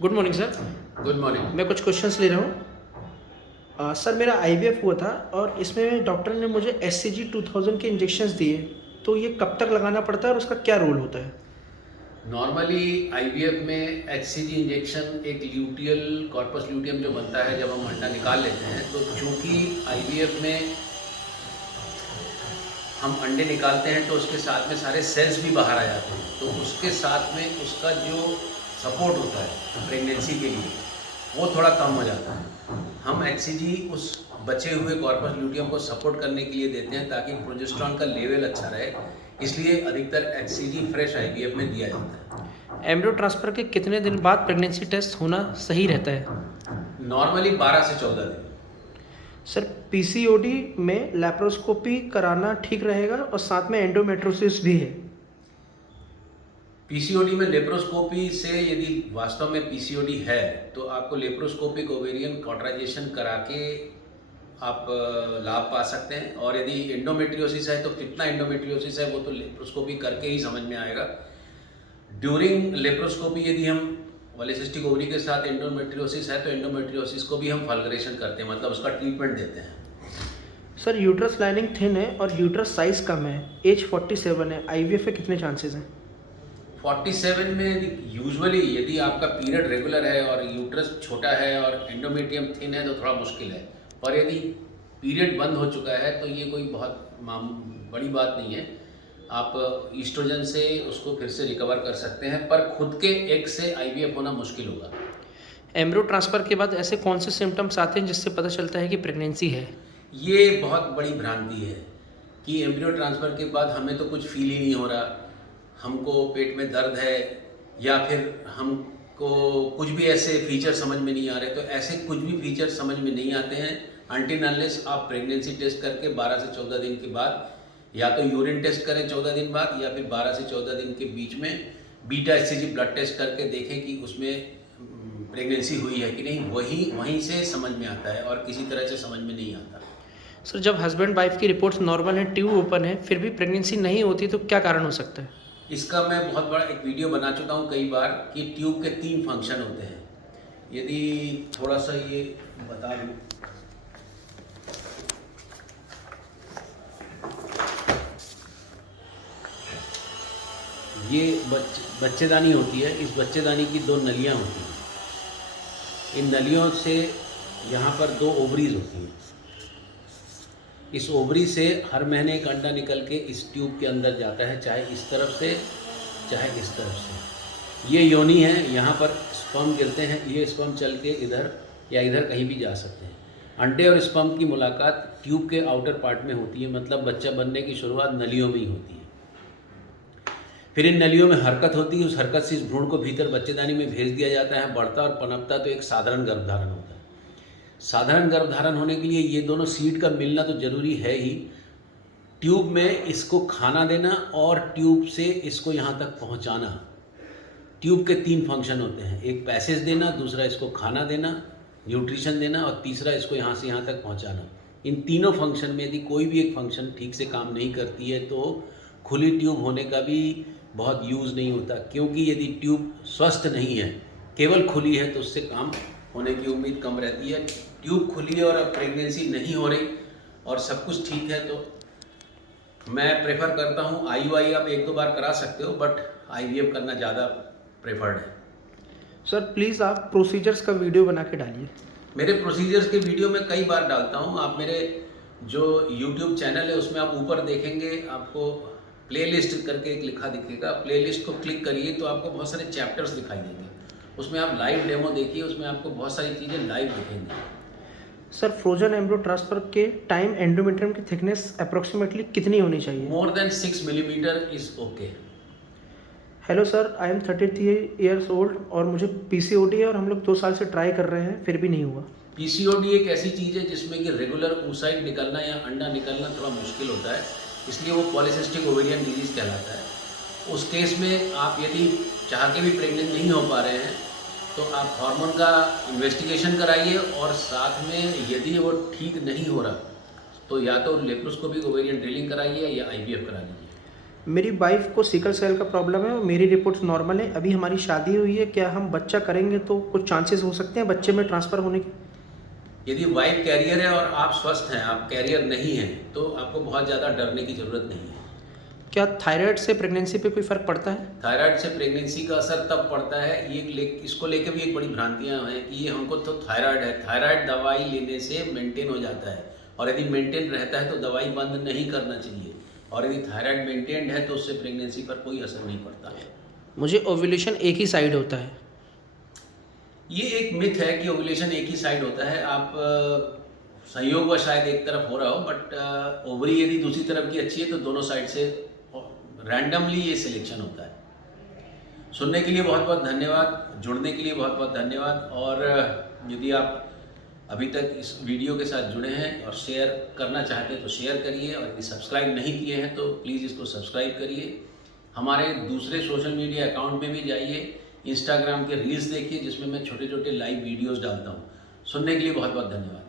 Good morning sir. Good morning. मैं कुछ questions ले रहा हूँ। सर मेरा आईवीएफ हुआ था और इसमें डॉक्टर ने मुझे एससीजी 2000 के इंजेक्शंस दिए, तो ये कब तक लगाना पड़ता है और उसका क्या रोल होता है? नॉर्मली आईवीएफ में एचसीजी इंजेक्शन एक ल्यूटियल कॉर्पस ल्यूटियम जो बनता है जब हम अंडा निकाल लेते हैं, तो चूंकि आईवीएफ में हम अंडे निकालते हैं तो उसके साथ में सारे सेल्स भी बाहर आ जाते हैं, तो उसके साथ में उसका जो सपोर्ट होता है प्रेगनेंसी के लिए वो थोड़ा कम हो जाता है। हम एचसीजी उस बचे हुए कॉर्पस ल्यूटियम को सपोर्ट करने के लिए देते हैं ताकि प्रोजेस्टेरॉन का लेवल अच्छा रहे, इसलिए अधिकतर एचसीजी फ्रेश आईवीएफ में दिया जाता है। एम्ब्रियो ट्रांसफ़र के कितने दिन बाद प्रेगनेंसी टेस्ट होना सही रहता है? नॉर्मली 12 से 14 दिन। सर पीसीओडी में लैप्रोस्कोपी कराना ठीक रहेगा और साथ में एंडोमेट्रोसिस भी है। पीसीओडी में लेप्रोस्कोपी से यदि वास्तव में पीसीओडी है तो आपको लेप्रोस्कोपिक ओवेरियन कॉटराइजेशन करा के आप लाभ पा सकते हैं, और यदि एंडोमेट्रियोसिस है तो कितना एंडोमेट्रियोसिस है वो तो लेप्रोस्कोपी करके ही समझ में आएगा। ड्यूरिंग लेप्रोस्कोपी यदि हम पॉलीसिस्टिक ओवरी के साथ एंडोमेट्रियोसिस है तो एंडोमेट्रियोसिस को भी हम फल्गरेशन करते हैं, मतलब उसका ट्रीटमेंट देते हैं। सर यूट्रस लाइनिंग थिन है और यूट्रस साइज़ कम है, एज 47 है, आईवीएफ के कितने चांसेस हैं? 47 में यूजुअली यदि आपका पीरियड रेगुलर है और यूट्रस छोटा है और एंडोमेट्रियम थिन है तो थोड़ा मुश्किल है, और यदि पीरियड बंद हो चुका है तो ये कोई बहुत बड़ी बात नहीं है। आप ईस्ट्रोजन से उसको फिर से रिकवर कर सकते हैं, पर खुद के एग से आईवीएफ होना मुश्किल होगा। एम्ब्रियो ट्रांसफ़र के बाद ऐसे कौन से सिम्टम्स आते हैं जिससे पता चलता है कि प्रेगनेंसी है? ये बहुत बड़ी भ्रांति है कि एम्ब्रियो ट्रांसफ़र के बाद हमें तो कुछ फील ही नहीं हो रहा, हमको पेट में दर्द है या फिर हमको कुछ भी ऐसे फीचर समझ में नहीं आ रहे। तो ऐसे कुछ भी फीचर समझ में नहीं आते हैं अनटिल अनलेस आप प्रेगनेंसी टेस्ट करके 12 से 14 दिन के बाद या तो यूरिन टेस्ट करें 14 दिन बाद, या फिर 12 से 14 दिन के बीच में बीटा एचसीजी ब्लड टेस्ट करके देखें कि उसमें प्रेगनेंसी हुई है कि नहीं। वहीं से समझ में आता है और किसी तरह से समझ में नहीं आता। सर जब हस्बैंड वाइफ की रिपोर्ट्स नॉर्मल है, ट्यूब ओपन है, फिर भी प्रेगनेंसी नहीं होती तो क्या कारण हो सकता है? इसका मैं बहुत बड़ा एक वीडियो बना चुका हूँ कई बार कि ट्यूब के 3 फंक्शन होते हैं। यदि थोड़ा सा ये बता दूँ, ये बच्चेदानी होती है, इस बच्चेदानी की 2 नलियाँ होती हैं। इन नलियों से यहाँ पर 2 ओवरीज होती हैं। इस ओवरी से हर महीने एक अंडा निकल के इस ट्यूब के अंदर जाता है, चाहे इस तरफ से चाहे इस तरफ से। ये योनि है, यहाँ पर स्पर्म गिरते हैं, ये स्पर्म चल के इधर या इधर कहीं भी जा सकते हैं। अंडे और स्पर्म की मुलाकात ट्यूब के आउटर पार्ट में होती है, मतलब बच्चा बनने की शुरुआत नलियों में ही होती है। फिर इन नलियों में हरकत होती है, उस हरकत से इस भ्रूण को भीतर बच्चेदानी में भेज दिया जाता है, बढ़ता और पनपता तो एक साधारण गर्भधारण होता है। साधारण गर्भधारण होने के लिए ये दोनों सीड का मिलना तो जरूरी है ही, ट्यूब में इसको खाना देना और ट्यूब से इसको यहाँ तक पहुँचाना। ट्यूब के 3 फंक्शन होते हैं, एक पैसेज देना, दूसरा इसको खाना देना, न्यूट्रिशन देना, और तीसरा इसको यहाँ से यहाँ तक पहुँचाना। इन तीनों फंक्शन में यदि कोई भी एक फंक्शन ठीक से काम नहीं करती है तो खुली ट्यूब होने का भी बहुत यूज़ नहीं होता, क्योंकि यदि ट्यूब स्वस्थ नहीं है, केवल खुली है, तो उससे काम होने की उम्मीद कम रहती है। ट्यूब खुली है और अब प्रेगनेंसी नहीं हो रही और सब कुछ ठीक है तो मैं प्रेफर करता हूँ आईयूआई आप 1-2 बार करा सकते हो, बट आईवीएफ करना ज़्यादा प्रेफर्ड है। सर प्लीज़ आप प्रोसीजर्स का वीडियो बना के डालिए। मेरे प्रोसीजर्स के वीडियो मैं कई बार डालता हूँ, आप मेरे जो यूट्यूब चैनल है उसमें आप ऊपर देखेंगे, आपको प्लेलिस्ट करके एक लिखा दिखेगा, प्लेलिस्ट को क्लिक करिए तो आपको बहुत सारे चैप्टर्स दिखाई देंगे, उसमें आप लाइव डेमो देखिए, उसमें आपको बहुत सारी चीज़ें लाइव दिखेंगी। सर फ्रोजन एम्ब्रियो ट्रांसफ़र के टाइम एंडोमेट्रियम की थिकनेस अप्रोक्सीमेटली कितनी होनी चाहिए? More than 6 millimetre is okay. Hello sir, I am 33 years old और मुझे पीसीओडी है और हम लोग 2 साल से ट्राई कर रहे हैं, फिर भी नहीं हुआ। पीसीओडी एक ऐसी चीज़ है जिसमें कि रेगुलर oocyte निकलना या अंडा निकलना थोड़ा मुश्किल होता है, इसलिए वो पॉलीसिस्टिक ओवेरियन डिजीज़ कहलाता है। उस केस में आप यदि चाह के भी प्रेग्नेंट नहीं हो पा रहे हैं तो आप हार्मोन का इन्वेस्टिगेशन कराइए, और साथ में यदि वो ठीक नहीं हो रहा तो या तो लेप्रोस्कोपिक ओवेरियन ड्रिलिंग कराइए या आईवीएफ करा लीजिए। मेरी वाइफ को सिकल सेल का प्रॉब्लम है और मेरी रिपोर्ट्स नॉर्मल है। अभी हमारी शादी हुई है, क्या हम बच्चा करेंगे तो कुछ चांसेस हो सकते हैं बच्चे में ट्रांसफ़र होने के? यदि वाइफ कैरियर है और आप स्वस्थ हैं, आप कैरियर नहीं हैं, तो आपको बहुत ज़्यादा डरने की ज़रूरत नहीं है। क्या थायराइड से प्रेगनेंसी पे कोई फ़र्क पड़ता है? थायराइड से प्रेगनेंसी का असर तब पड़ता है, इसको लेके भी एक बड़ी भ्रांतियाँ हैं कि ये हमको तो थायराइड है। थायराइड दवाई लेने से मेंटेन हो जाता है, और यदि मेंटेन रहता है तो दवाई बंद नहीं करना चाहिए, और यदि थायराइड मेंटेन्ड है तो उससे प्रेगनेंसी पर कोई असर नहीं पड़ता है। मुझे ओव्यूलेशन एक ही साइड होता है। ये एक मिथ है कि ओव्यूलेशन एक ही साइड होता है। आप संयोग व शायद एक तरफ हो रहा हो, बट ओवरी यदि दूसरी तरफ की अच्छी है तो दोनों साइड से रैंडमली ये सिलेक्शन होता है। सुनने के लिए बहुत बहुत धन्यवाद, जुड़ने के लिए बहुत बहुत धन्यवाद। और यदि आप अभी तक इस वीडियो के साथ जुड़े हैं और शेयर करना चाहते हैं तो शेयर करिए, और यदि सब्सक्राइब नहीं किए हैं तो प्लीज़ इसको सब्सक्राइब करिए। हमारे दूसरे सोशल मीडिया अकाउंट में भी जाइए, इंस्टाग्राम के रील्स देखिए जिसमें मैं छोटे छोटे लाइव वीडियोस डालता हूँ। सुनने के लिए बहुत बहुत धन्यवाद।